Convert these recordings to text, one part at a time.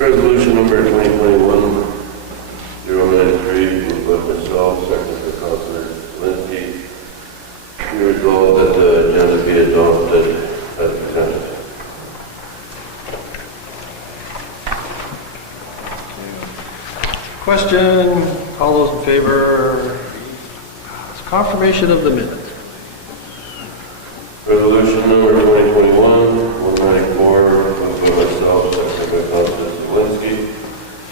Resolution number 2021-093, moved by myself, second by Councilor Lindsay. Be resolved that the agenda be adopted as presented. Question. All those in favor? It's confirmation of the minutes. Resolution number 2021-194, moved by myself, second by Councilor Zawinski.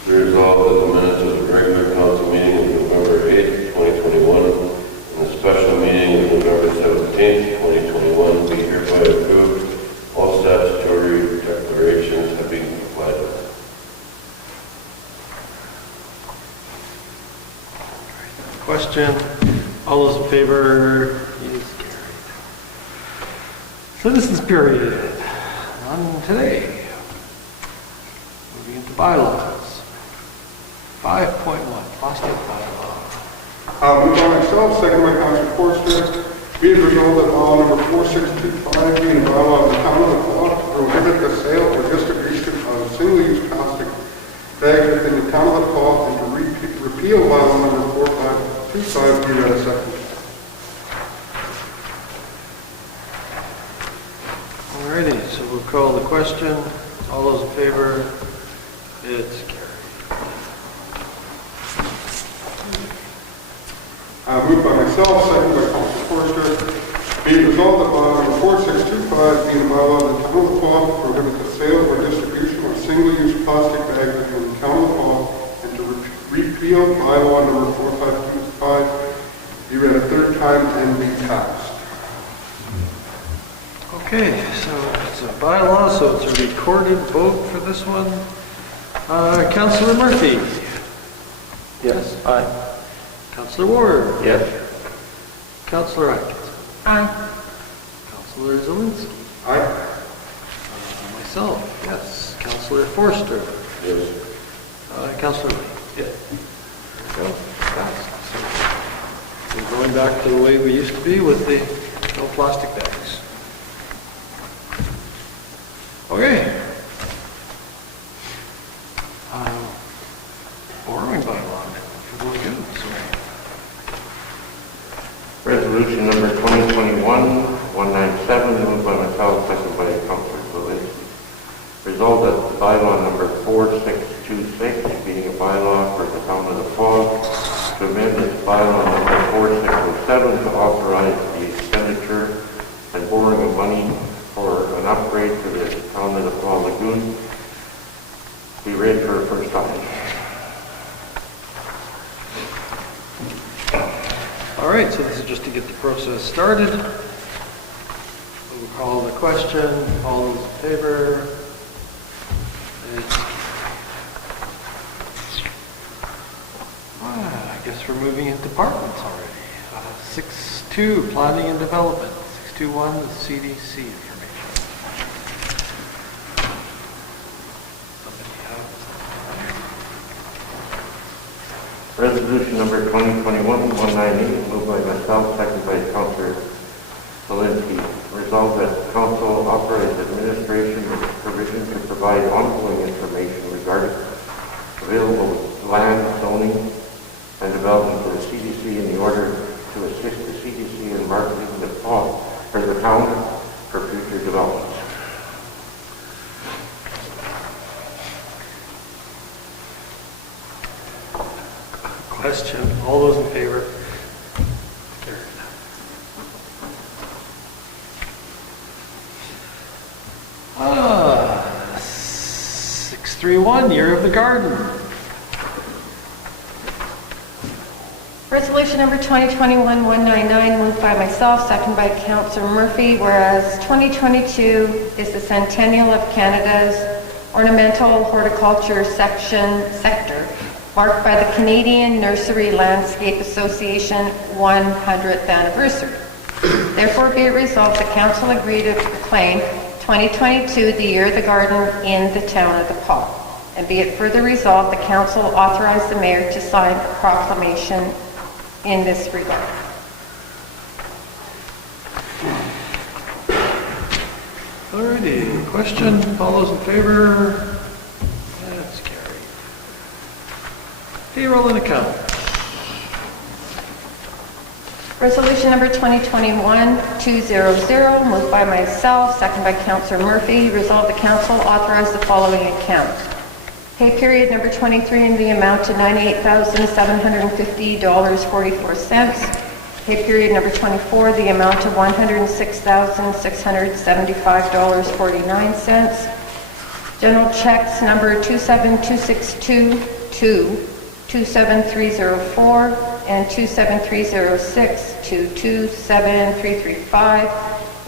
Be resolved that the minutes of the regular council meeting of November 8th, 2021, and the special meeting of November 17th, 2021 be hereby approved. All statutory declarations have been complied with. Question. All those in favor? Is carried. Citizens period. None today. Moving into bylaws. 5.1, plastic bylaw. Moved by myself, second by Councilor Forster. Be it resolved that law number 4625 being a bylaw of the town of the Clock to prohibit the sale or distribution of single-use plastic bags within the town of the Clock and to repeal bylaw number 4525 be read a second. Alrighty, so we'll call the question. All those in favor? It's carried. Moved by myself, second by Councilor Forster. Be it resolved that bylaw number 4625 being a bylaw of the town of the Clock to prohibit the sale or distribution of single-use plastic bags within the town of the Clock and to repeal bylaw number 4525 be read a third time and be passed. Okay, so it's a bylaw, so it's a recorded vote for this one. Councillor Murphy? Yes. Aye. Councillor Ward? Yes. Councillor Atkins? Aye. Councillor Zawinski? Aye. Myself, yes. Councillor Forster? Yes. Councillor Lee? Yes. There we go. Passed. So we're going back to the way we used to be with the no plastic bags. Okay. Borrowing bylaw. Really good. Resolution number 2021-197, moved by myself, second by Councilor Zawinski. Resolved that bylaw number 4626, being a bylaw for the town of the Fog, to amend its bylaw number 4607 to authorize the expenditure and borrowing of money for an upgrade to the town of the Fog Lagoon, be read for a first time. All right, so this is just to get the process started. We'll call the question. All those in favor? I guess we're moving into departments already. 6.2, planning and development. 6.21, the CDC information. Somebody has Resolution number 2021-198, moved by myself, second by Councilor Zawinski. Resolved that Council authorize administration with provision to provide ongoing information regarding available land, zoning, and development for the CDC in the order to assist the CDC in marketing the town for future developments. question. All those in favor? Carried. Ah, 631, Year of the Garden. Resolution number 2021-199, moved by myself, second by Councillor Murphy, whereas 2022 is the centennial of Canada's ornamental horticulture sector, marked by the Canadian Nursery Landscape Association 100th anniversary. Therefore, be it resolved, the Council agree to proclaim 2022 the Year of the Garden in the town of the Pas. And be it further resolved, the Council authorize the Mayor to sign a proclamation in this regard. Alrighty, question, all those in favor? That's carried. Payroll and account. Resolution number 2021-200, moved by myself, second by Councillor Murphy. Resolve the Council authorize the following accounts. Pay period number 23 in the amount to $98,750.44. Pay period number 24, the amount of $106,675.49. General checks number 27262 to 27304 and 27306 to 27335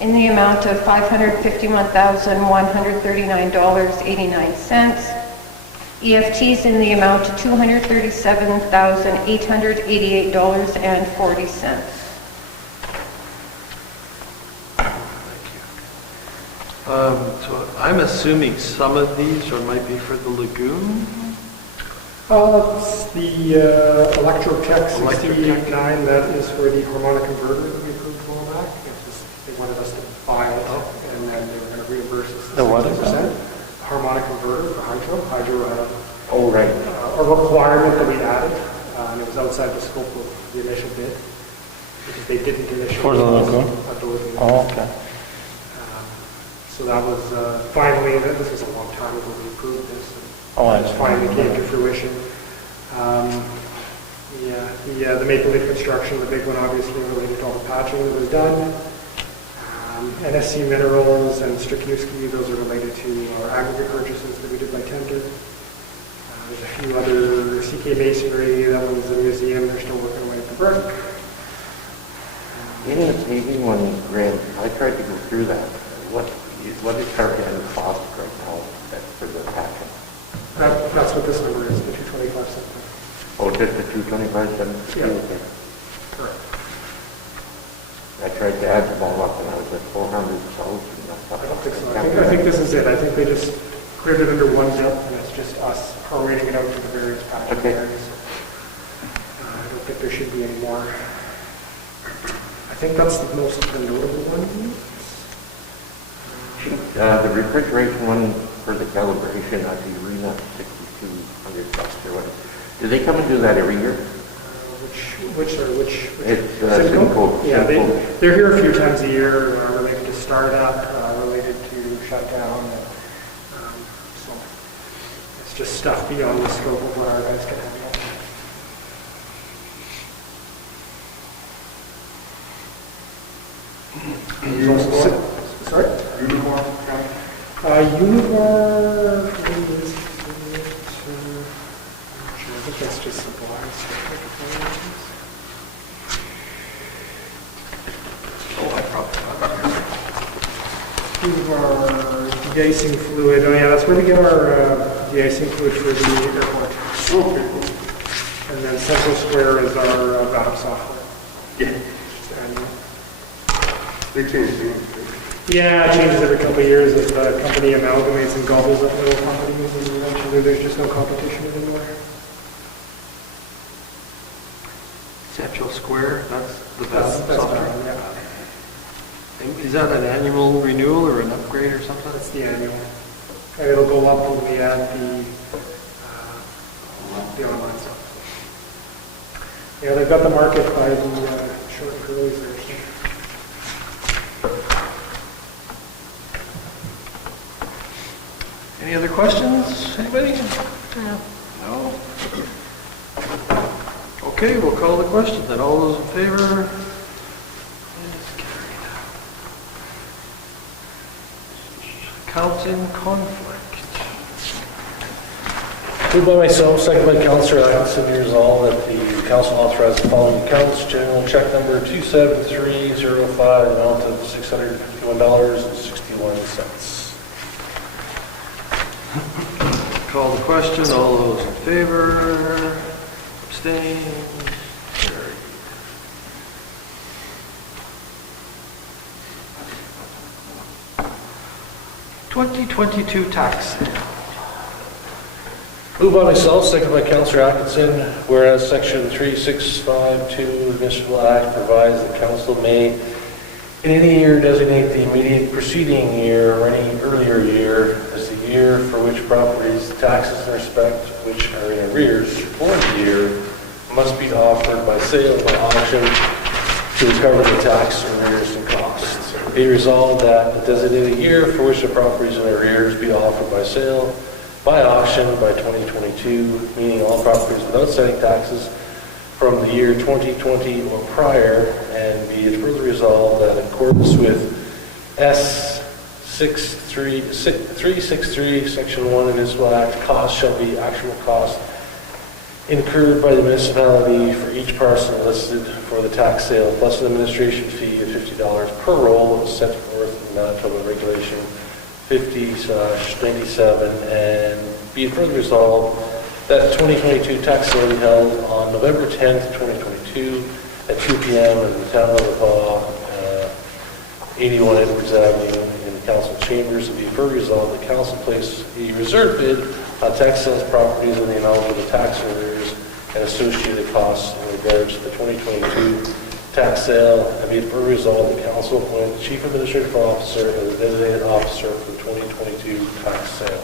in the amount of $551,139.89. EFTs in the amount of $237,888.40. So I'm assuming some of these might be for the lagoon? It's the Electrotech Electrotech. 68.9, that is for the harmonic converter that we approved a while back. They wanted us to buy it, and then they were going to reimburse us The what is 60%. Harmonic converter for hydro. Hydro had Oh, right. a requirement that we added, and it was outside the scope of the initial bid, because they didn't initially. For the lagoon? At the lagoon. Oh, okay. So that was finally, this was a long time ago we approved this. Oh, I It see. finally came to fruition. The Maple Leaf construction, the big one obviously related to all the patching that was done. NSC Minerals and Strikiewski, those are related to our aggregate purchases that we did by tender. There's a few other CK Masonry, that one's a museum, they're still working away at the brick. In the paving one, Grant, I tried to go through that. What is our end cost right now for the patching? That's what this number is, the 225 something. Oh, just the 225, Yeah. Correct. I tried to add them all up and I was at 400,000. I don't think so. I think this is it. I think they just cleared it under one bill, and it's just us prorating it out to the various patching Okay. areas. I don't think there should be any more. I think that's the most notable one. The refrigeration one for the calibration at the arena, 6,200 bucks or whatever. Do they come and do that every year? Which It's Simcoe? Simcoe. Yeah, Simcoe. they're here a few times a year, related to startup, related to shutdown. So it's just stuff beyond the scope of what our guys can handle. Sorry? Uniform, Univar, I think that's just supplies. Univar de-icing fluid, oh yeah, that's where we get our de-icing fluid for the airport. okay, And then Central Square is our backup software. yeah, Just annual. they changed things. Yeah, it changes every couple of years as the company amalgamates and gobbles up little companies, and eventually there's just no competition anymore. Central Square, that's the That's best software. yeah. Is that an annual renewal or an upgrade or something? That's the annual. And it'll go up when we add the online stuff. Yeah, they've got the market by the short and curlies there. So. Any other questions? Anybody? No? Okay, we'll call the question then. All those in favor? It is carried. Accounting conflict. Moved by myself, second by Councillor Atkinson, be resolved that the council authorize the following accounts. General check number 27305, amount of $651.61. Call the question. All those in favor? Abstain? Carried. $2022 tax sale. Moved by myself, second by Councillor Atkinson, whereas Section 3652 of the Municipal Act provides the council may in any year designate the immediate preceding year or any earlier year as the year for which properties, taxes in respect which are in arrears for the year must be offered by sale or auction to recover the tax arrears and costs. Be resolved that the designated year for which the properties in arrears be offered by sale by auction by 2022, meaning all properties with outstanding taxes from the year 2020 or prior, and be it further resolved that in accordance with S363, Section 1 of the Municipal Act, costs shall be actual costs incurred by the municipality for each parcel listed for the tax sale, plus an administration fee of $50 per roll as set forth in Manitoba Regulation 50/97, and be it further resolved that 2022 tax sale be held on November 10th, 2022 at 2 p.m. in the town of Hall, 81 Edwards Avenue in the council chambers. And be it further resolved that council place a reserve bid on tax sales properties in the amount of the tax arrears and associated costs in regards to the 2022 tax sale, and be it further resolved that council appoint the chief administrative officer as a designated officer for the 2022 tax sale.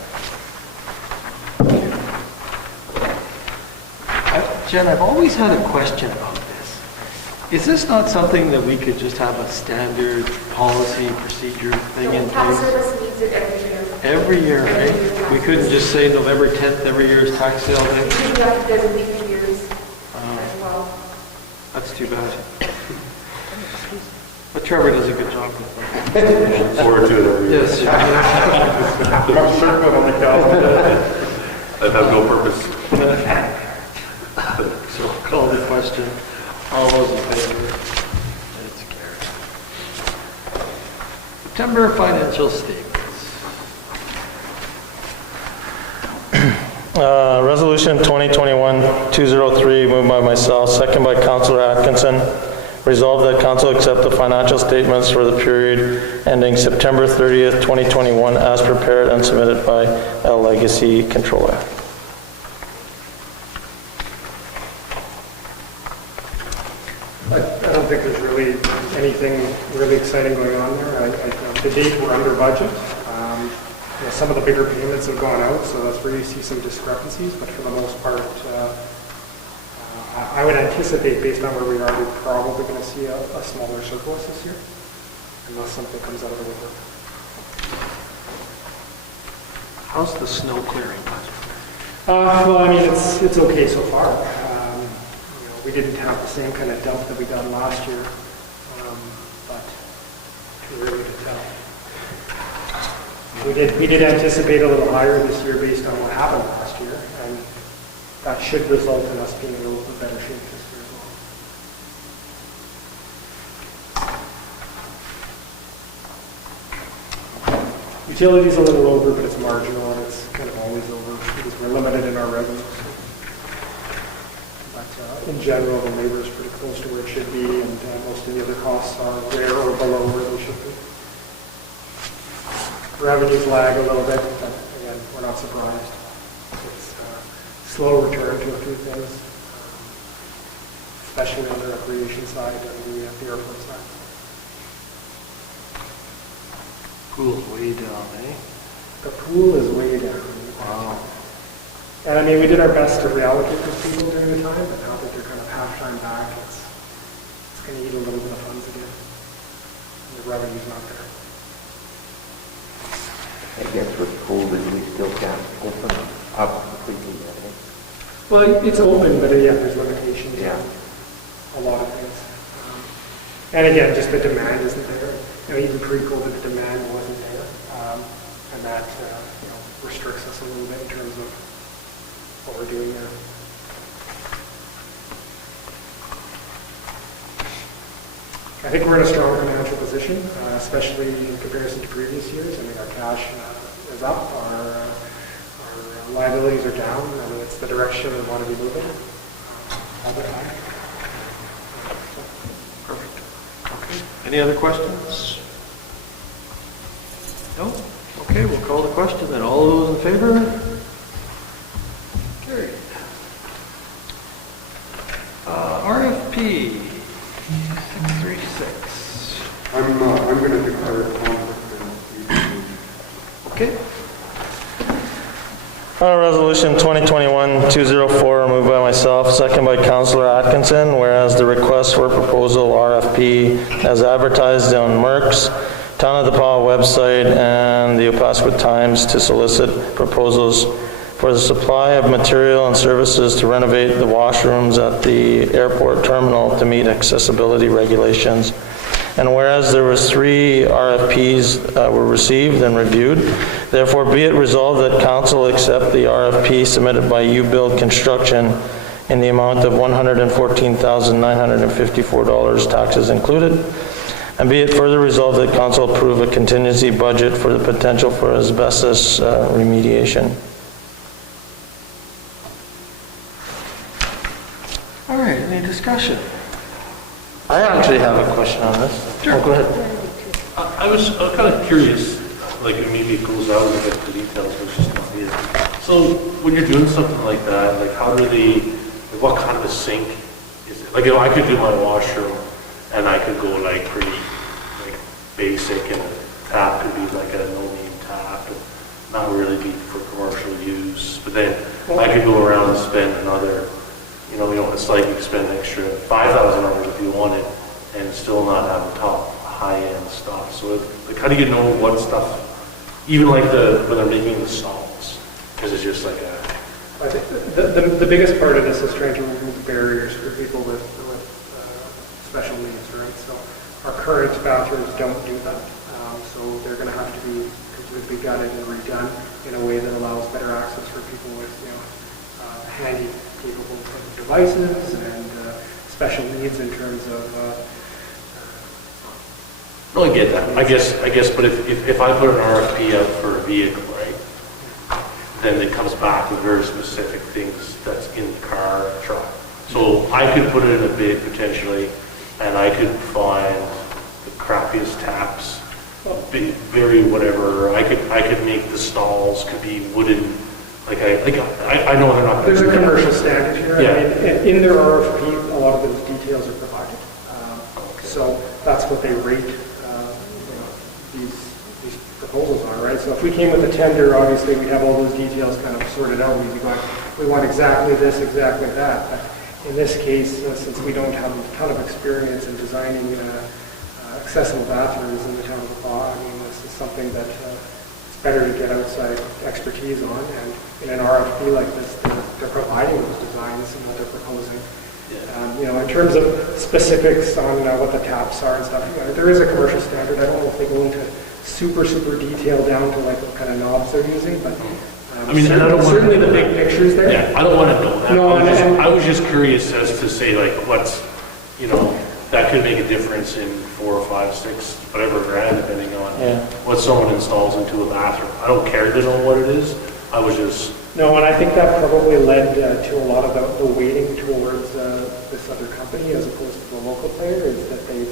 Jen, I've always had a question about this. Is this not something that we could just have a standard policy procedure thing in Tax place? service needs it every year. Every year, right? We couldn't just say November 10th every year is tax sale day? You have to designate the years as well. That's too bad. But Trevor does a good job with that. Look forward to it every year. Yes. Circle on the calendar. I have no purpose. So call the question. All those in favor? It's carried. September financial statements. Resolution 2021-203, moved by myself, second by Councillor Atkinson. Resolved that council accept the financial statements for the period ending September 30th, 2021 as prepared and submitted by L Legacy Controller. I don't think there's really anything really exciting going on there. To date, we're under budget. Some of the bigger payments have gone out, so that's where you see some discrepancies, but for the most part, I would anticipate, based on where we are, we're probably going to see a smaller surplus this year, unless something comes out of the woodwork. How's the snow clearing budget? Well, I mean, it's okay so far. We didn't have the same kind of dump that we done last year, but too early to tell. We did anticipate a little higher this year based on what happened last year, and that should result in us being in a little bit better shape this year as well. Utilities a little over, but it's marginal, and it's kind of always over because we're limited in our revenues. But in general, the labor is pretty close to where it should be, and most of the other costs are there or below where they should be. Revenues lag a little bit, but again, we're not surprised. It's a slow return to a few things, especially on the recreation side and the airport side. Pool's way down, eh? The pool is way down. Wow. And I mean, we did our best to reallocate those people during the time, but now that they're kind of half-time back, it's going to eat a little bit of funds again. And the revenue's not there. I guess what's cold is we still can't open up completely yet. Well, it's open, but yeah, there's limitations. Yeah. On a lot of things. And again, just the demand isn't there. You know, even pre-COVID, the demand wasn't there. And that, you know, restricts us a little bit in terms of what we're doing there. I think we're in a strong financial position, especially in comparison to previous years. I mean, our cash is up, our liabilities are down. I mean, it's the direction we want to be moving all the time. Perfect. Okay. Any other questions? No? Okay, we'll call the question then. All those in favor? Carried. RFP 636. I'm going to declare a conflict. Okay. Resolution 2021-204, moved by myself, second by Councillor Atkinson, whereas the request for proposal RFP as advertised on Merck's Town of the Paw website and the Opaskwatt Times to solicit proposals for the supply of material and services to renovate the washrooms at the airport terminal to meet accessibility regulations. And whereas there was 3 RFPs were received and reviewed, therefore be it resolved that council accept the RFP submitted by U-Build Construction in the amount of $114,954, taxes included. And be it further resolved that council approve a contingency budget for the potential for asbestos remediation. All right, any discussion? I actually have a question on this. Sure. Oh, go ahead. I was kind of curious, like maybe it goes out a bit the details, but it's just not here. So when you're doing something like that, like how do they, like what kind of a sink is it? Like if I could do my washroom and I could go like pretty like basic and a tap could be like a no-name tap and not really be for commercial use, but then I could go around and spend another, you know, it's like you spend an extra $5,000 if you want it and still not have the top high-end stuff. So like, how do you know what stuff, even like when they're making the stalls? Because it's just like a... I think the biggest part of this is trying to remove barriers for people with special needs, right? So our current bathrooms don't do that. So they're going to have to be completely gutted and redone in a way that allows better access for people with, you know, handy capable devices and special needs in terms of... No, I get that. I guess, but if I put an RFP out for a vehicle, right, then it comes back with very specific things that's in the car, truck. So I could put it in a bid potentially, and I could find the crappiest taps, very whatever. I could make the stalls could be wooden. Like I know they're not. There's a commercial standard here. Yeah. I mean, in their RFP, a lot of those details are provided. So that's what they rate these proposals on, right? So if we came with a tender, obviously we'd have all those details kind of sorted out. We'd be going, we want exactly this, exactly that. But in this case, since we don't have a ton of experience in designing accessible bathrooms in the town of the Paw, I mean, this is something that it's better to get outside expertise on. And in an RFP like this, they're providing those designs and what they're proposing. You know, in terms of specifics on what the taps are and stuff, you know, there is a commercial standard. I don't know if they go into super detail down to like what kind of knobs they're using, but I mean, certainly the big pictures there. Yeah, I don't want to know that. No, I was just curious as to say like what's, you know, that could make a difference in 4 or 5, 6, whatever grand, depending on what someone installs into a bathroom. I don't care to know what it is. I was just... No, and I think that probably led to a lot of the weighting towards this other company as opposed to the local player, is that they've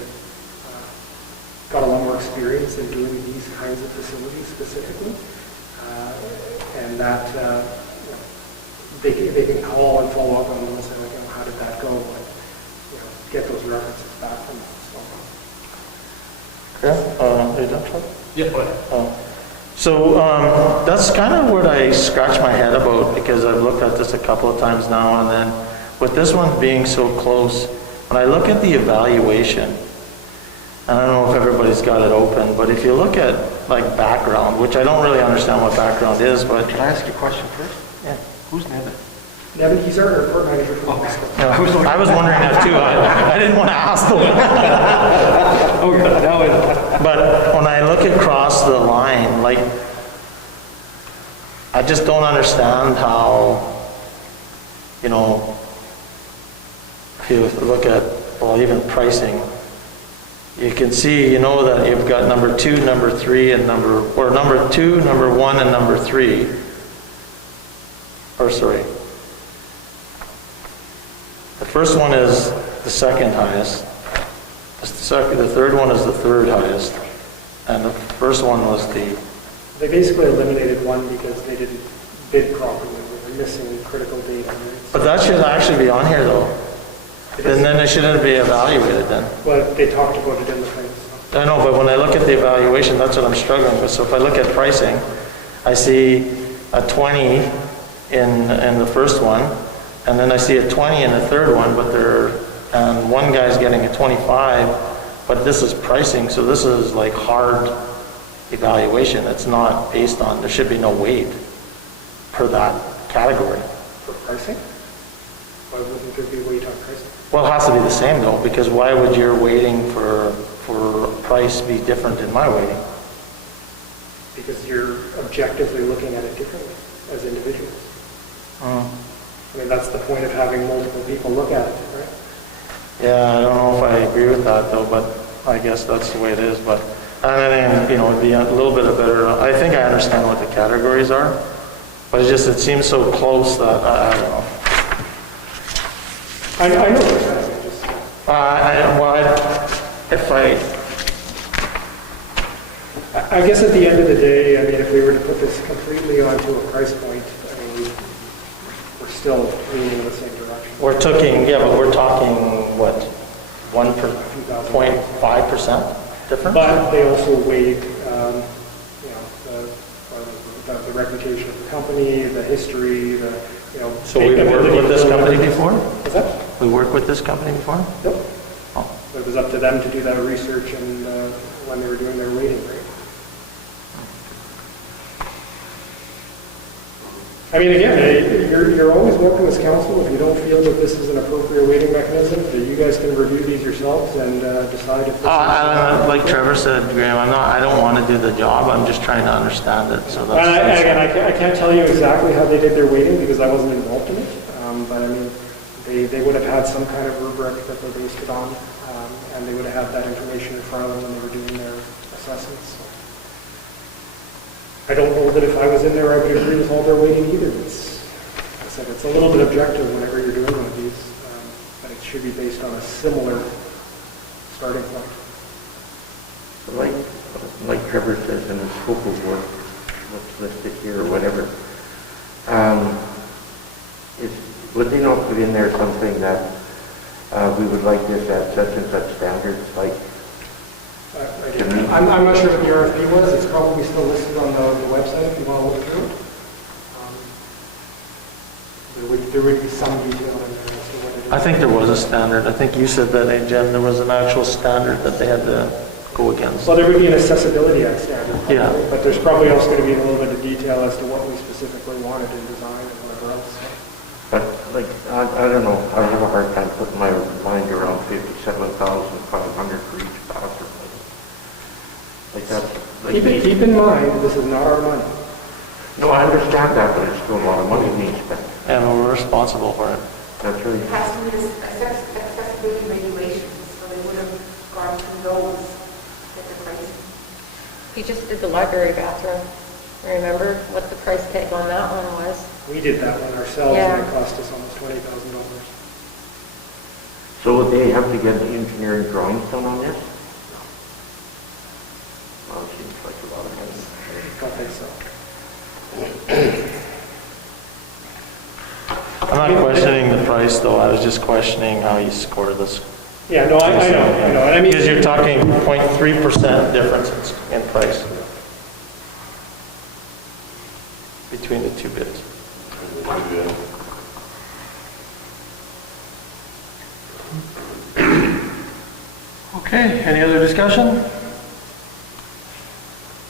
got a lot more experience in doing these kinds of facilities specifically. And that they can call and follow up on them and say, like, you know, how did that go? And, you know, get those references back from them. So. Okay, are you done, Charlie? Yeah, go ahead. So that's kind of what I scratch my head about, because I've looked at this a couple of times now, and then with this one being so close, when I look at the evaluation, and I don't know if everybody's got it open, but if you look at like background, which I don't really understand what background is, but... Can I ask you a question first? Yeah. Who's named it? Nevin, he's our airport manager for the hospital. I was wondering that too. I didn't want to ask the one. Oh, yeah, now I, But when I look across the line, like, I just don't understand how, you know, if you look at, well, even pricing, you can see, you know, that you've got number 2, number 3, and number 2, number 1, and number 3. Or sorry. The first one is the second highest. The third one is the third highest. And the first one was the, They basically eliminated one because they didn't bid properly. They were missing critical data. but that should actually be on here though. And then it shouldn't be evaluated then. But they talked about it in the thing. So. I know, but when I look at the evaluation, that's what I'm struggling with. So if I look at pricing, I see a 20 in the first one, and then I see a 20 in the third one, and one guy's getting a 25, but this is pricing, so this is like hard evaluation. It's not based on, there should be no weight per that category. For pricing? Why wouldn't there be weight on pricing? Well, it has to be the same though, because why would your weighting for price be different in my weighting? Because you're objectively looking at it differently as individuals. I mean, that's the point of having multiple people look at it, right? Yeah, I don't know if I agree with that though, but I guess that's the way it is. But I think, you know, it'd be a little bit of better. I think I understand what the categories are, but it seems so close that I don't know. I know what you're saying. I guess at the end of the day, I mean, if we were to put this completely onto a price point, I mean, we're still leaning in the same direction. We're talking what, 1.5% difference? But they also weighed, the reputation of the company, the history, So we worked with this company before? What's that? We worked with this company before? Nope. Oh. But it was up to them to do that research and when they were doing their weighting, right? I mean, again, you're always welcome as council if you don't feel that this is an appropriate weighting mechanism, that you guys can review these yourselves and decide if this is... Like Trevor said, Graham, I don't want to do the job, I'm just trying to understand it, so that's... Again, I can't tell you exactly how they did their weighting because I wasn't involved in it, but I mean, they would have had some kind of rubric that they based it on, and they would have had that information in front of them when they were doing their assessments. So. I don't know that if I was in there, I would agree with all their weighting either. It's a little bit objective whenever you're doing one of these, but it should be based on a similar starting point. Like Trevor says in his scope of work, what's listed here or whatever, would they not put in there something that we would like this at such and such standards, like? I'm not sure what the RFP was. It's probably still listed on the website if you want to look through it. There would be some detail in there as to what it is. I think there was a standard. I think you said that, Jen, there was an actual standard that they had to go against. Well, there would be an Accessibility Act standard. Probably, Yeah. but there's probably also going to be a little bit of detail as to what we specifically wanted in design and whatever else. But like, I don't know, I have a hard time putting my mind around 57,500 for each bathroom. Like that. Like Keep in mind, this is not our money. No, I understand that, but it's still a lot of money being spent. And we're responsible for it. That's really. It has to meet accessibility regulations, so they would have gone through those at the price. He just did the library bathroom. Remember what the price tag on that one was? We did that one ourselves, Yeah. and it cost us almost $20,000. So would they have to get the engineering drawings done on this? Well, it seems like a lot of money. I don't think so. I'm not questioning the price though, I was just questioning how you score this. Yeah, no, I know. And I mean, Because you're talking 0.3% difference in price between the two bids. okay, any other discussion?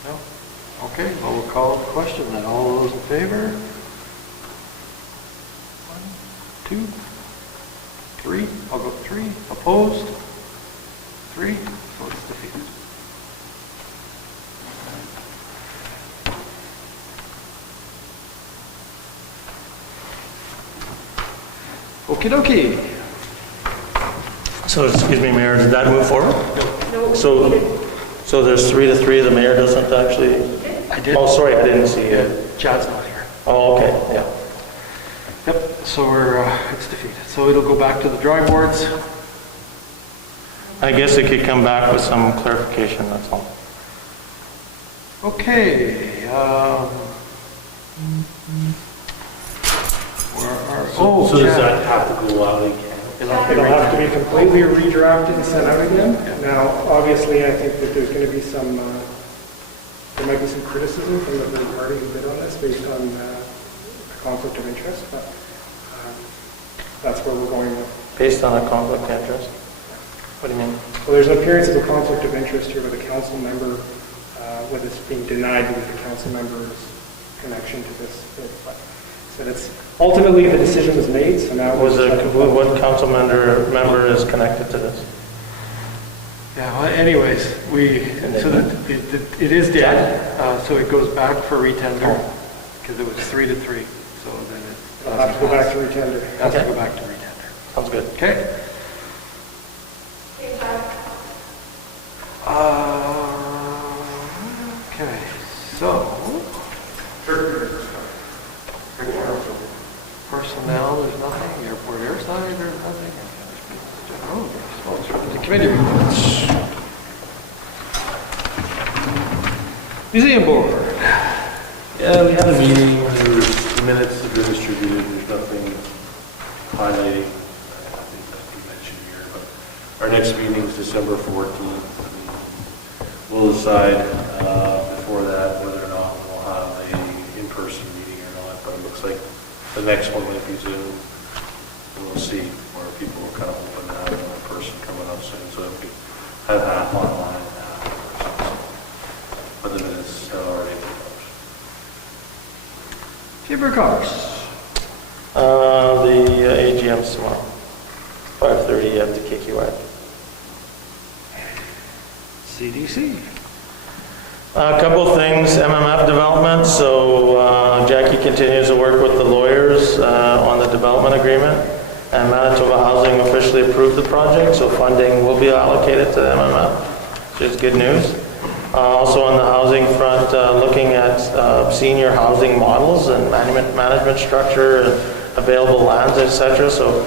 No? Okay, well, we'll call the question then. All those in favor? 1, 2, 3, I'll go 3, opposed, 3, so it's defeated. Okie dokie. So, excuse me, Mayor, did that move forward? No, So there's 3-3, the mayor doesn't actually, I did. oh, sorry, I didn't see it. Chad's not here. Oh, okay, yeah. Yep, so it's defeated. So it'll go back to the drawing boards. I guess it could come back with some clarification, that's all. Okay, So does Chad. that have to go out again? It'll have to be completely redrafted and sent out again. Now, obviously, I think that there's going to be some, there might be some criticism from the third party who bid on this based on the conflict of interest, but that's where we're going with. Based on a conflict of interest? What do you mean? Well, there's an appearance of a conflict of interest here with a council member, with this being denied with the council member's connection to this bid. But so that's ultimately the decision was made. So now What council member is connected to this? Yeah, well, anyways, so that it is dead, so it goes back for retender, because it was 3-3, so then I'll have to go back to retender. it has to go back to retender. Sounds good. Okay? Okay, so, personnel, there's nothing, airport airside, there's nothing. The committee reports. Museum board. Yeah, we had a meeting, there's minutes that were distributed, there's nothing highlighting. I think that's been mentioned here, but our next meeting is December 14th. We'll decide before that whether or not we'll have a in-person meeting or not, but it looks like the next one might be Zoom. And we'll see where people are kind of open to having a person coming up soon, so we could have half online and half in person. But the minutes have already been published. Chamber of Commerce. The AGM's tomorrow, 5:30 at the KQI. CDC. A couple of things, MMF development, so Jackie continues to work with the lawyers on the development agreement, and Manitoba Housing officially approved the project, so funding will be allocated to the MMF, which is good news. Also on the housing front, looking at senior housing models and management structure and available lands, etc. So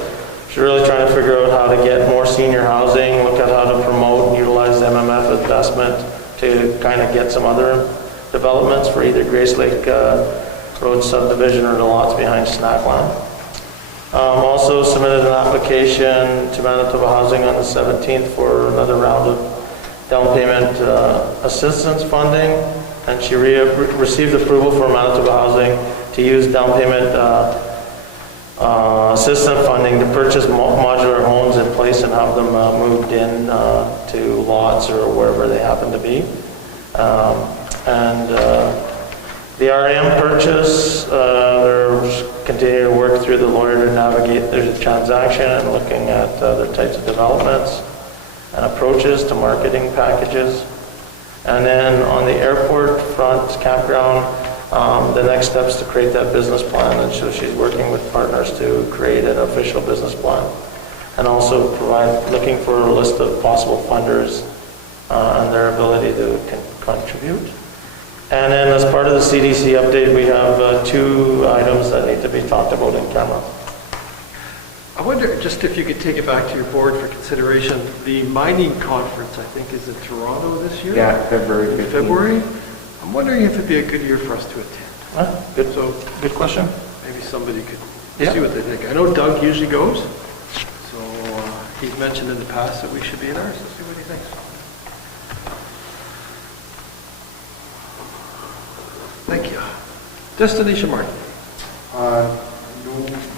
she's really trying to figure out how to get more senior housing, look at how to promote and utilize MMF investment to kind of get some other developments for either Grace Lake Road subdivision or the lots behind Snackland. Also submitted an application to Manitoba Housing on the 17th for another round of down payment assistance funding, and she received approval from Manitoba Housing to use down payment assistance funding to purchase modular homes in place and have them moved in to lots or wherever they happen to be. The RM purchase, they're continuing to work through the lawyer to navigate the transaction and looking at other types of developments and approaches to marketing packages. And then on the airport front, campground, the next step is to create that business plan, and so she's working with partners to create an official business plan. And also looking for a list of possible funders and their ability to contribute. And then as part of the CDC update, we have 2 items that need to be talked about in camera. I wonder, just if you could take it back to your board for consideration, the mining conference, I think, is in Toronto this year? Yeah, February 15th. February? I'm wondering if it'd be a good year for us to attend. Good, So good question. maybe somebody could Yeah. see what they think. I know Doug usually goes, so he's mentioned in the past that we should be in ours. Let's see what he thinks. Thank you. Destination Martin. No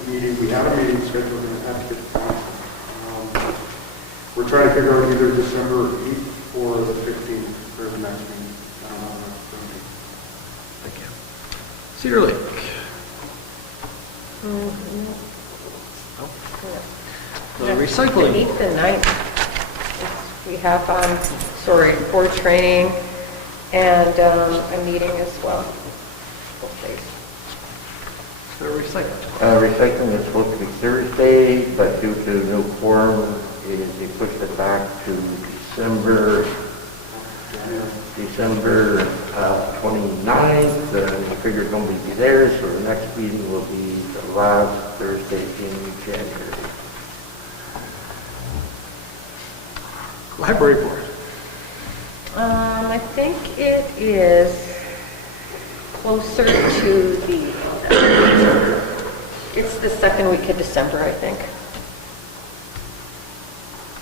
meeting, we have a meeting scheduled and have to get back. We're trying to figure out either December 8th or the 15th for the next meeting. I don't know when that's going to be. Thank you. Cedar Lake. The recycling. We meet the 9th. We have, board training and a meeting as well. Both days. The recycling. Recycling is supposed to be Thursday, but due to no quorum, they pushed it back to December 29th. I figured nobody would be there, so the next meeting will be the last Thursday in January. Library board. I think it is closer to it's the second week of December, I think.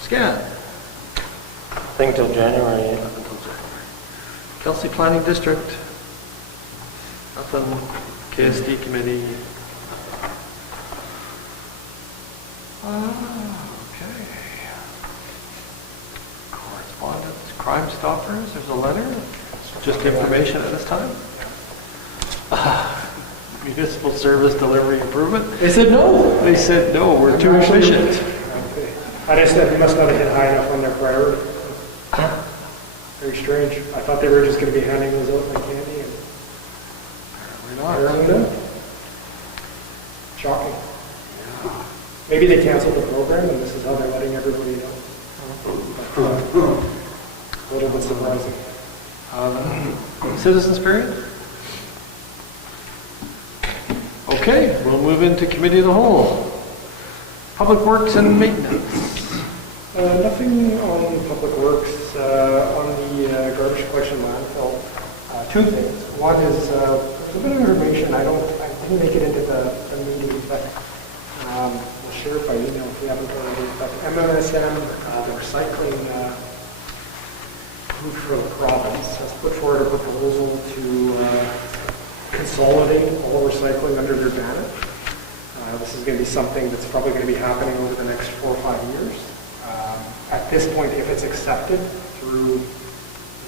Scan. I think till January. Up until January. Kelsey Planning District. Nothing. KSD Committee. Okay. Correspondence. Crime Stoppers. There's a letter. Just information at this time. Municipal Service Delivery Improvement. They said no. They said no, we're too efficient. Okay. I just said they must not have hit high enough on their priority. Very strange. I thought they were just going to be handing those out like candy. And Apparently not. Shocking. Maybe they canceled the program and this is how they're letting everybody know. But, a little bit surprising. Citizens period? Okay, we'll move into Committee of the Whole. Public Works and Maintenance. Nothing on Public Works. On the garbage collection landfill, two things. One is a bit of information. I didn't make it into the meeting, but we'll share it by email if we haven't already. But MMSM, the recycling group for the province, has put forward a proposal to consolidate all recycling under their banner. This is going to be something that's probably going to be happening over the next 4 or 5 years. At this point, if it's accepted through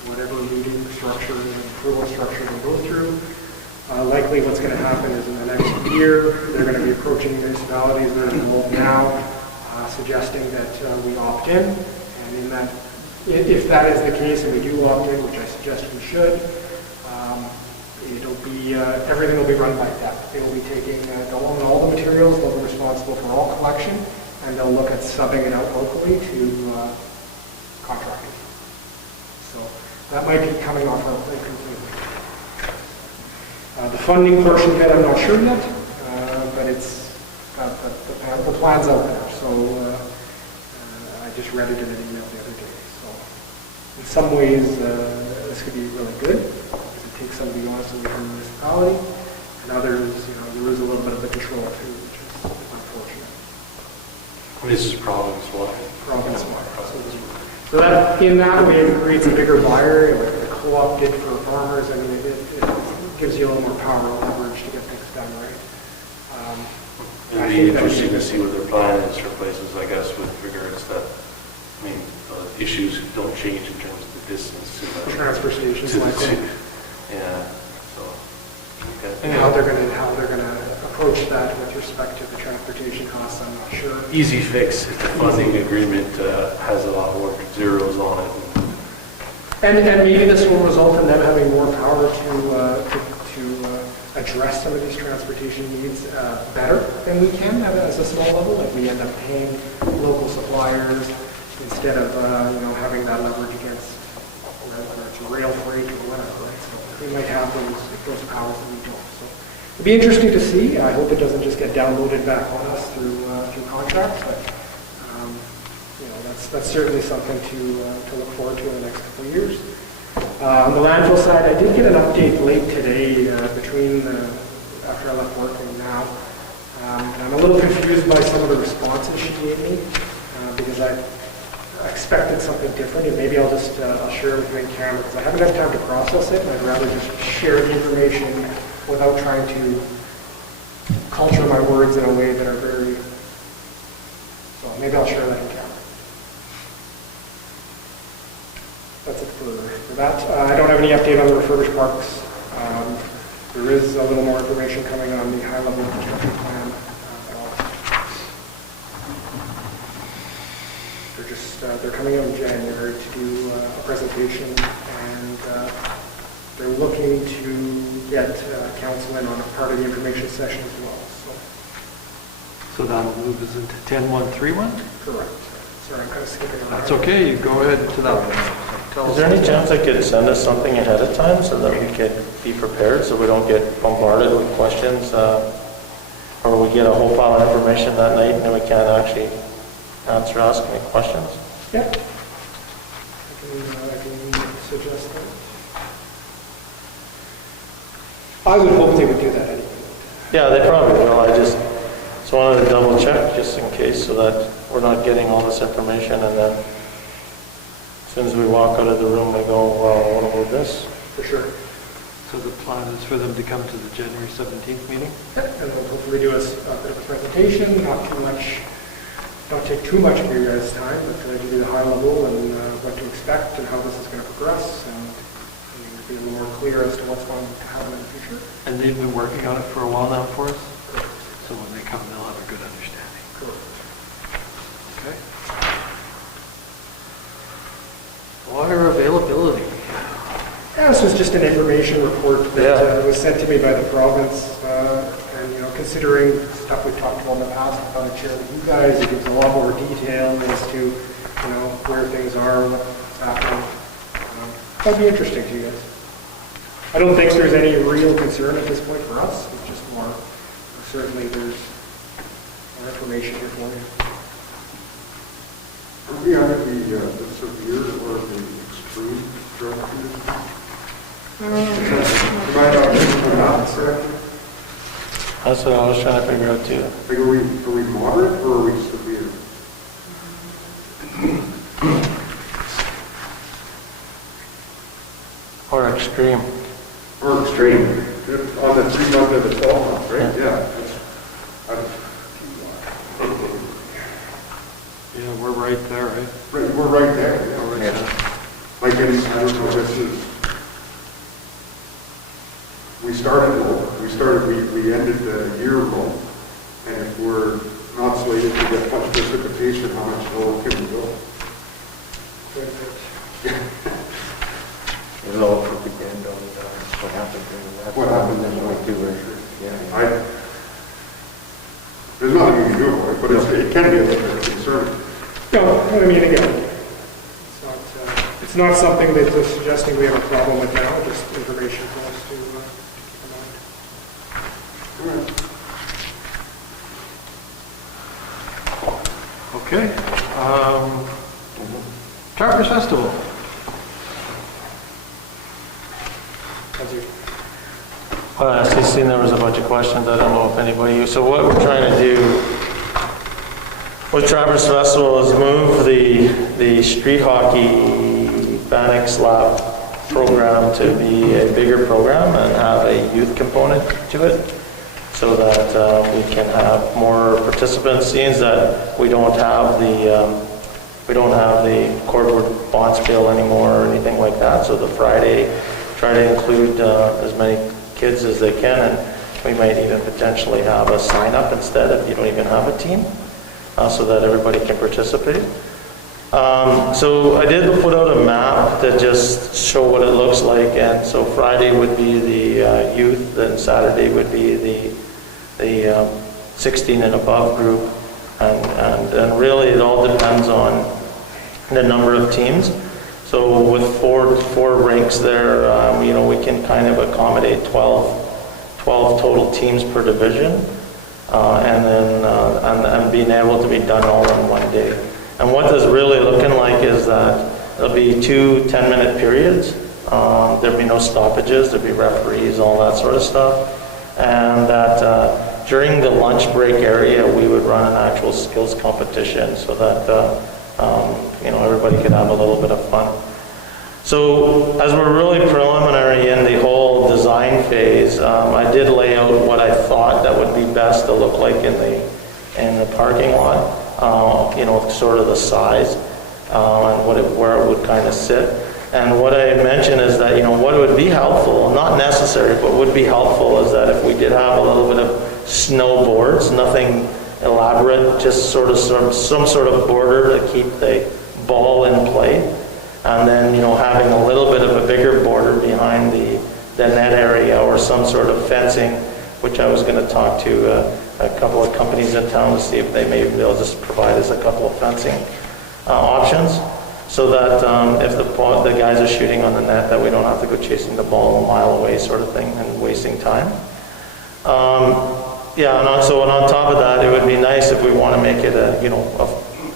whatever meeting structure and approval structure they go through, likely what's going to happen is in the next year, they're going to be approaching municipalities that are involved now, suggesting that we opt in. And in that, if that is the case and we do opt in, which I suggest we should, it'll be everything will be run by them. They will be taking, they'll own all the materials, they'll be responsible for all collection, and they'll look at subbing it out locally to contractors. So that might be coming off our plate completely. The funding portion of it, I'm not sure yet, but it's the plan's out there. So I just read it in an email the other day. So in some ways, this could be really good because it takes some of the onus away from the municipality, and others, you lose a little bit of the control too, which is unfortunate. This is province-wide. Province-wide. So that in that way, it creates a bigger buyer. Like the co-op did for farmers. I mean, it gives you a little more power and leverage to get things done right. It'll be interesting to see what their plan is for places, I guess, with regards to, issues don't change in terms of the distance to the Transfer stations, to the likely. yeah. So, okay. And how they're going to approach that with respect to the transportation costs, I'm not sure. Easy fix if the funding agreement has a lot more zeros on it. And maybe this will result in them having more power to address some of these transportation needs better than we can as a small level. Like we end up paying local suppliers instead of having that leverage against whether it's rail freight or whatever. Right? So we might have those powers that we don't. So it'll be interesting to see. I hope it doesn't just get downloaded back on us through contracts, but. That's certainly something to look forward to in the next couple of years. On the landfill side, I did get an update late today between after I left work and now. And I'm a little confused by some of the responses she gave me because I expected something different, and maybe I'll just I'll share it with you in camera because I haven't had time to process it, and I'd rather just share the information without trying to culture my words in a way that are very. So maybe I'll share that in camera. That's it for that. I don't have any update on the refurbished parks. There is a little more information coming on the high-level infrastructure plan. they're coming out in January to do a presentation, and they're looking to get council in on a part of the information session as well. So that'll move us into 10-1-3-1? Correct. Sorry, I'm kind of skipping around. That's okay, you go ahead to that one. Tell Is us. there any chance they could send us something ahead of time so that we could be prepared, so we don't get bombarded with questions, or we get a whole pile of information that night and then we can't actually ask any questions? Yeah. I can suggest that. I would hope they would do that anyway. Yeah, they probably will. I just wanted to double check just in case so that we're not getting all this information and then as soon as we walk out of the room, we go, well, what about this? For sure. So the plan is for them to come to the January 17th meeting? Yep, and we'll hopefully do a bit of a presentation, not take too much of your guys' time, but give you the high level and what to expect and how this is going to progress, and be a little more clear as to what's going to happen in the future. And they've been working on it for a while now for us? So when they come, they'll have a good understanding. Correct. Okay. Water availability. Yeah, this was just an information report that Yeah. was sent to me by the province, and considering stuff we've talked about in the past, I thought I'd share with you guys. It gives a lot more detail as to where things are, what's happening. That'd be interesting to you guys. I don't think there's any real concern at this point for us. It's just more, certainly there's more information here for you. Are we under the severe or the extreme drought conditions? Am I not reading the map correctly? That's what I was trying to figure out too. Like, are we moderate or are we severe? Or extreme. Or extreme? On the 3 month of the 12 months, right? Yeah. Yeah, we're right there, right? We're right there. Yeah, right there. Like, I don't know, this is, we started low. We ended the year low. And if we're not slated to get much precipitation, how much lower can we go? It'll all depend on what happens in that. What happens in what do There's nothing we can do about it, but it can be a little bit concerning. No, I mean, again, it's not something that we're suggesting we have a problem with now, just information for us to keep in mind. Okay. Trappers Festival. As you Well, I actually seen there was a bunch of questions. I don't know if anybody, so what we're trying to do with Trappers Festival is move the street hockey Bannock's Lap program to be a bigger program and have a youth component to it so that we can have more participants, seeing that we don't have the cordwood bonspiel anymore or anything like that. So the Friday, try to include as many kids as they can, and we might even potentially have a sign up instead if you don't even have a team, so that everybody can participate. So I did put out a map to just show what it looks like, and so Friday would be the youth, and Saturday would be the 16 and above group, and really it all depends on the number of teams. So with four rinks there, we can kind of accommodate 12 total teams per division, and then and being able to be done all in one day. And what this really looking like is that there'll be 2 10-minute periods. There'll be no stoppages. There'll be referees, all that sort of stuff, and that during the lunch break area, we would run an actual skills competition so that everybody could have a little bit of fun. So as we're really preliminary in the whole design phase, I did lay out what I thought that would be best to look like in the parking lot, sort of the size and where it would kind of sit. And what I mentioned is that, what would be helpful, not necessary, but would be helpful is that if we did have a little bit of snowboards, nothing elaborate, just some sort of border to keep the ball in play. And then, having a little bit of a bigger border behind the net area or some sort of fencing, which I was going to talk to a couple of companies in town to see if they may be able to just provide us a couple of fencing options, so that if the guys are shooting on the net, that we don't have to go chasing the ball a mile away sort of thing and wasting time. So on top of that, it would be nice if we want to make it a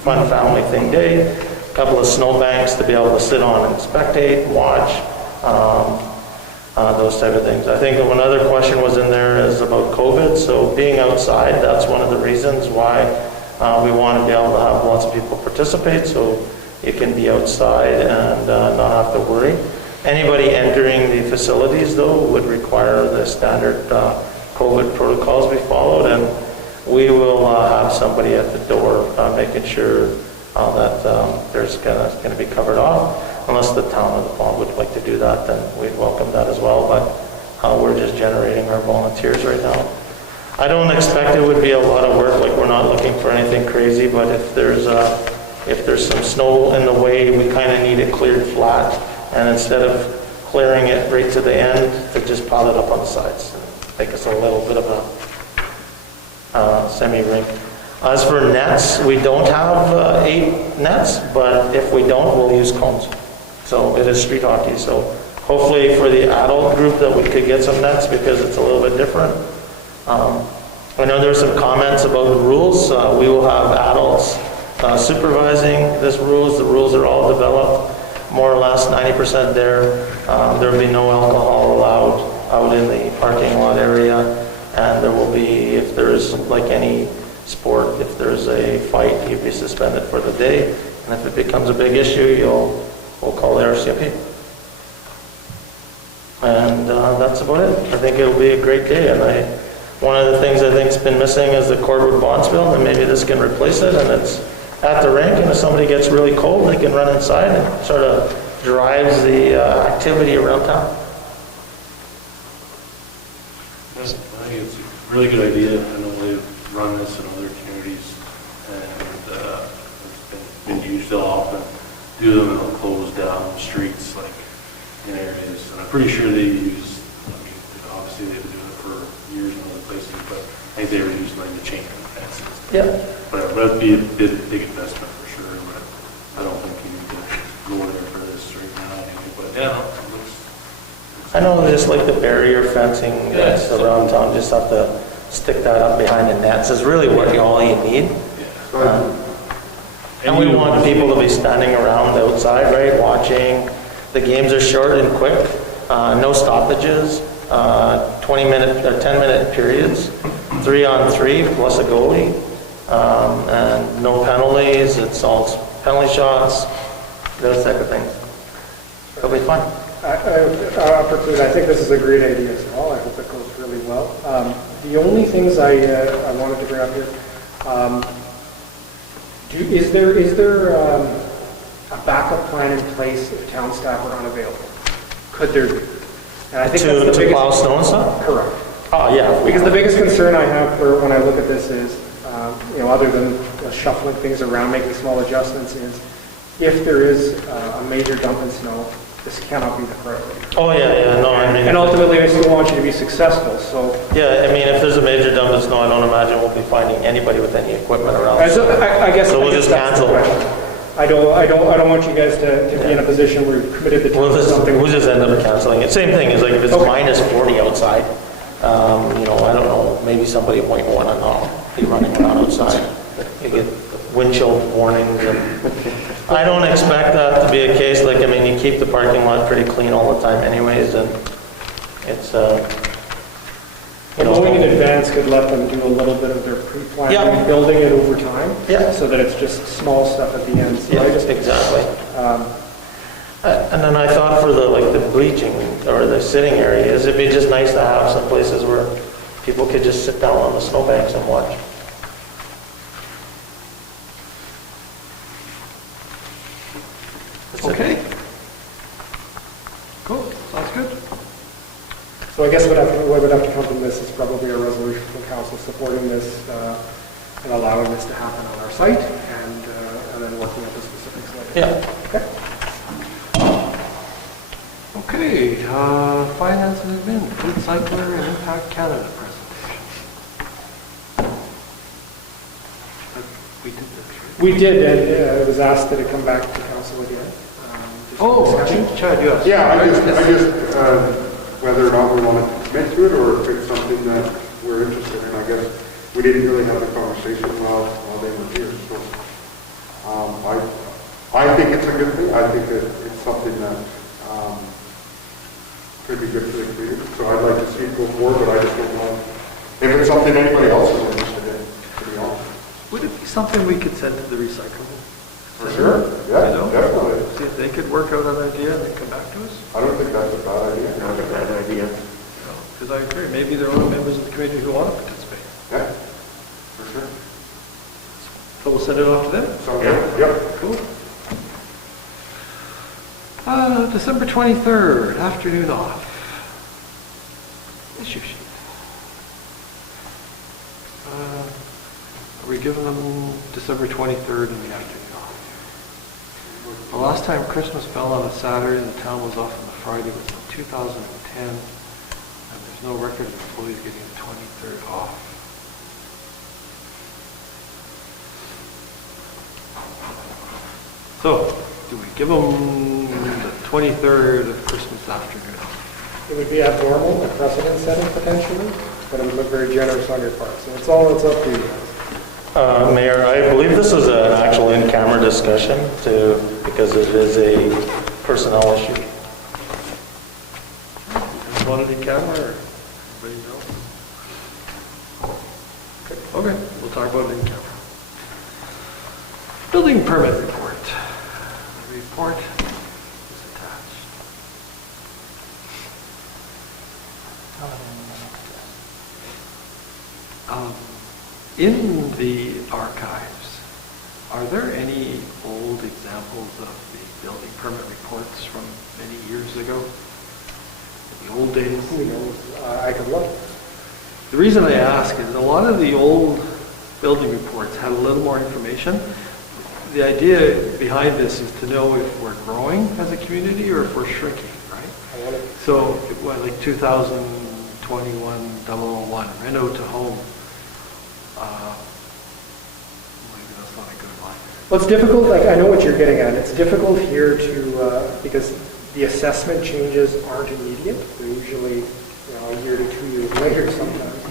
fun family thing day, a couple of snowbanks to be able to sit on and spectate, watch, those type of things. I think another question was in there is about COVID. So being outside, that's one of the reasons why we want to be able to have lots of people participate, so you can be outside and not have to worry. Anybody entering the facilities, though, would require the standard COVID protocols be followed, and we will have somebody at the door making sure that there's going to be covered off. Unless the town of the Pond would like to do that, then we'd welcome that as well, but we're just generating our volunteers right now. I don't expect it would be a lot of work, like we're not looking for anything crazy, but if there's some snow in the way, we kind of need it cleared flat, and instead of clearing it right to the end, to just pile it up on the sides. Make us a little bit of a semi-rink. As for nets, we don't have 8 nets, but if we don't, we'll use cones. So it is street hockey. So hopefully for the adult group that we could get some nets, because it's a little bit different. I know there's some comments about the rules. We will have adults supervising this rules. The rules are all developed, more or less 90% there. There will be no alcohol allowed out in the parking lot area, and there will be, if there's like any sport, if there's a fight, you'll be suspended for the day, and if it becomes a big issue, we'll call the RCMP. And that's about it. I think it'll be a great day, and one of the things I think's been missing is the cordwood bonspiel, and maybe this can replace it, and it's at the rink, and if somebody gets really cold, they can run inside, and sort of drives the activity around town. I think it's a really good idea. I know they've run this in other communities, and it's been used. They'll often do them in closed down streets, like in areas. And I'm pretty sure they use, obviously they've been doing it for years in other places, but I think they were using like the chain link fences. Yeah. But that'd be a big investment for sure, but I don't think you need to go there for this right now anyway. But yeah, it looks I know just like the barrier fencing that's around town, just have to stick that up behind the nets is really all you need. And we want people to be standing around outside, right, watching. The games are short and quick, no stoppages, 20-minute or 10-minute periods, 3-on-3 plus a goalie, and no penalties. It's all penalty shots, those type of things. It'll be fun. I think this is a great idea as well. I hope it goes really well. The only things I wanted to bring up here, is there a backup plan in place if town staff are unavailable? Could there be? And I think that's the biggest, plow snow and stuff? Correct. Oh, yeah. Because the biggest concern I have for when I look at this is, other than shuffling things around, making small adjustments, is if there is a major dump in snow, this cannot be the priority. Oh, yeah, no, I mean... And ultimately, I still want you to be successful, so... Yeah, I mean, if there's a major dump of snow, I don't imagine we'll be finding anybody with any equipment around. I guess so we'll just that's cancel. the question. I don't want you guys to be in a position where you've committed the time to something. We'll just end up canceling it. Same thing, is like if it's minus 40 outside, I don't know, maybe somebody might want to be running around outside. You get wind chill warnings, and I don't expect that to be a case. Like, I mean, you keep the parking lot pretty clean all the time anyways, and it's, Going in advance could let them do a little bit of their pre-planning, building it over time, so that it's just small stuff at the end. So exactly. And then I thought for the bleaching or the sitting areas, it'd be just nice to have some places where people could just sit down on the snowbanks and watch. Okay. Cool, sounds good. So I guess what would have to come from this is probably a resolution from council supporting this and allowing this to happen on our site, and then working out the specifics later. Yeah. Okay. Okay, finance and admin, food cycler and Impact Canada presentation. We did this, right? We did, and it was asked that it come back to council again. Just for Oh, discussion. Chad, yes. Yeah, I just, whether or not we wanted to commit to it, or if it's something that we're interested in, I guess. We didn't really have the conversation while they were here, so. I think it's a good thing. I think that it's something that, could be good for the community. So I'd like to see it go forward, but I just don't know if it's something anybody else is interested in, to be honest. Would it be something we could send to the recycling? For sure, yeah, You know? definitely. See if they could work out an idea and then come back to us? I don't think that's a bad idea. Not a bad idea. Because I agree, maybe there are other members of the community who want to participate. Yeah, for sure. So we'll send it off to them? So, yep. Cool. December 23rd, afternoon off. Issue sheet. Are we giving them December 23rd in the afternoon off? The last time Christmas fell on a Saturday and the town was off on the Friday was in 2010, and there's no record of employees getting the 23rd off. So, do we give them the 23rd of Christmas afternoon? It would be abnormal, a precedent setting potentially, but it would look very generous on your part. So it's up to you guys. Mayor, I believe this is an actual in-camera discussion too, because it is a personnel issue. Just want it in camera or anybody else? Okay, we'll talk about it in camera. Building permit report. The report is attached. In the archives, are there any old examples of the building permit reports from many years ago? In the old days? Who knows? I could look. The reason I ask is a lot of the old building reports had a little more information. The idea behind this is to know if we're growing as a community or if we're shrinking, right? So, like 2021 001, reno to home. Maybe that's not a good one. Well, it's difficult, like, I know what you're getting at. It's difficult here to, because the assessment changes aren't immediate. They're usually, a year to 2 years later sometimes.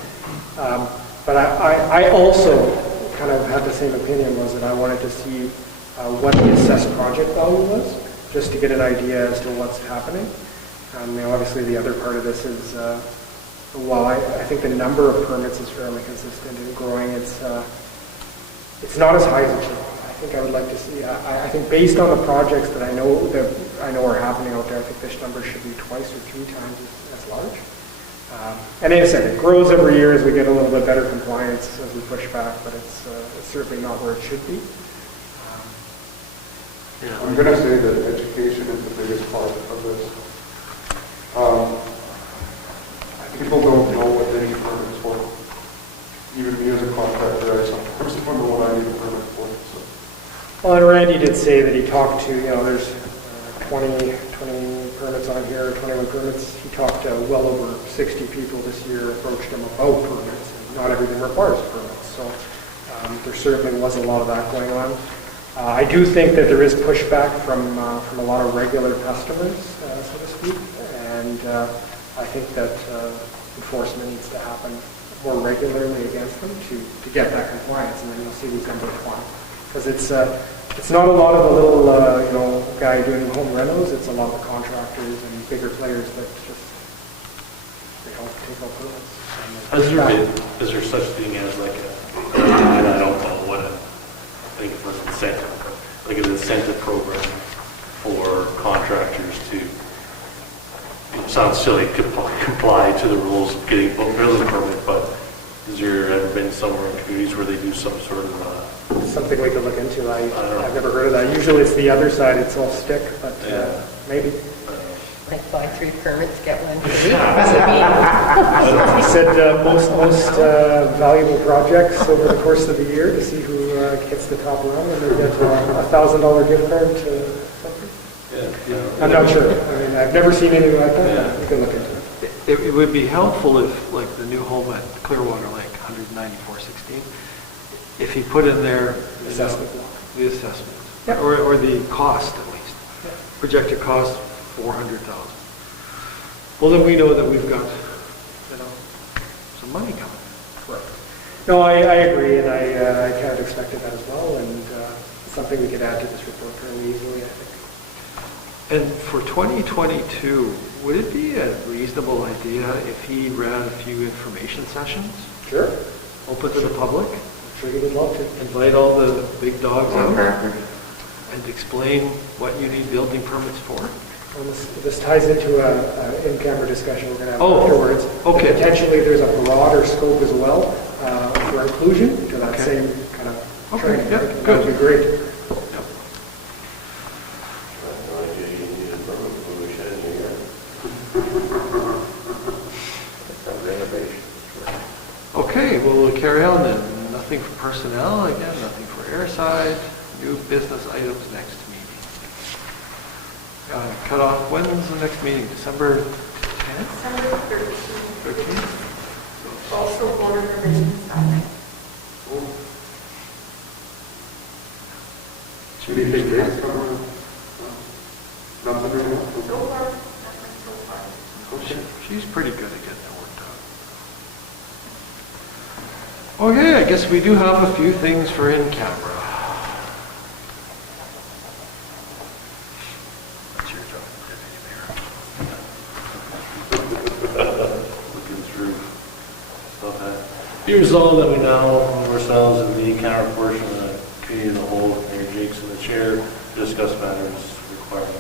But I also kind of had the same opinion, was that I wanted to see what the assessed project value was, just to get an idea as to what's happening. Obviously the other part of this is, while I think the number of permits is fairly consistent and growing, it's not as high as it should be. I think I would like to see, I think based on the projects that I know are happening out there, I think this number should be twice or 3 times as large. And as I said, it grows every year as we get a little bit better compliance as we push back, but it's certainly not where it should be. I'm going to say that education is the biggest part of this. People don't know what they need permits for. Even me as a contractor, I sometimes don't know what I need a permit for. So. Well, and Randy did say that he talked to, there's 20 permits on here, 21 permits. He talked to well over 60 people this year, approached him about permits, and not everything requires permits. So there certainly was a lot of that going on. I do think that there is pushback from a lot of regular customers, so to speak, and I think that enforcement needs to happen more regularly against them to get that compliance, and then you'll see these numbers climb. Because it's not a lot of the little guy doing home renos. It's a lot of the contractors and bigger players that just they don't take out permits. Is there such thing as like and I don't know what I think of an incentive, like an incentive program for contractors to, it sounds silly, comply to the rules of getting a building permit, but has there ever been somewhere in communities where they do some sort of something we could look into. I've never heard of that. Usually it's the other side, it's all stick, but maybe. like buy 3 permits, get 1 free. He said most valuable projects over the course of the year to see who gets the top rung, and they get a $1,000 gift card to something. Yeah. I'm not sure. I mean, I've never seen anything like that. You can look into it. It would be helpful if, like, the new home at Clearwater Lake, 194.16, if he put in there, you know, Assessment block. the assessment, Yep. or the cost at least. Yep. Projected cost, 400,000. Well, then we know that we've got, you know, some money coming. Correct. No, I agree, and I kind of expected that as well, and something we could add to this report fairly easily, I think. And for 2022, would it be a reasonable idea if he ran a few information sessions, Sure. open to the public, I'm sure you would love to. invite all the big dogs out, Okay. and explain what you need building permits for? Well, this ties into an in-camera discussion we're going to have Oh, afterwards. okay. Potentially, there's a broader scope as well for inclusion to that Okay. same kind of Okay, training. yeah, I think good. That would be great. Yep. No idea you need a permit for the shed in here. Some renovation. Okay, well, we'll carry on then. Nothing for personnel, again, nothing for airside, new business items next meeting. Cut off, when's the next meeting? December 10th, December 13th. 13th? Also border provisions that night. Anything dates coming up? Nothing right now? So far, nothing so far. Okay. She's pretty good at getting it worked out. Okay, I guess we do have a few things for in camera. That's your job, Deputy Mayor. Looking through stuff that. Be resolved that we now move ourselves in the in-camera portion of the committee of the whole, Mayor Jakes in the chair, to discuss matters requiring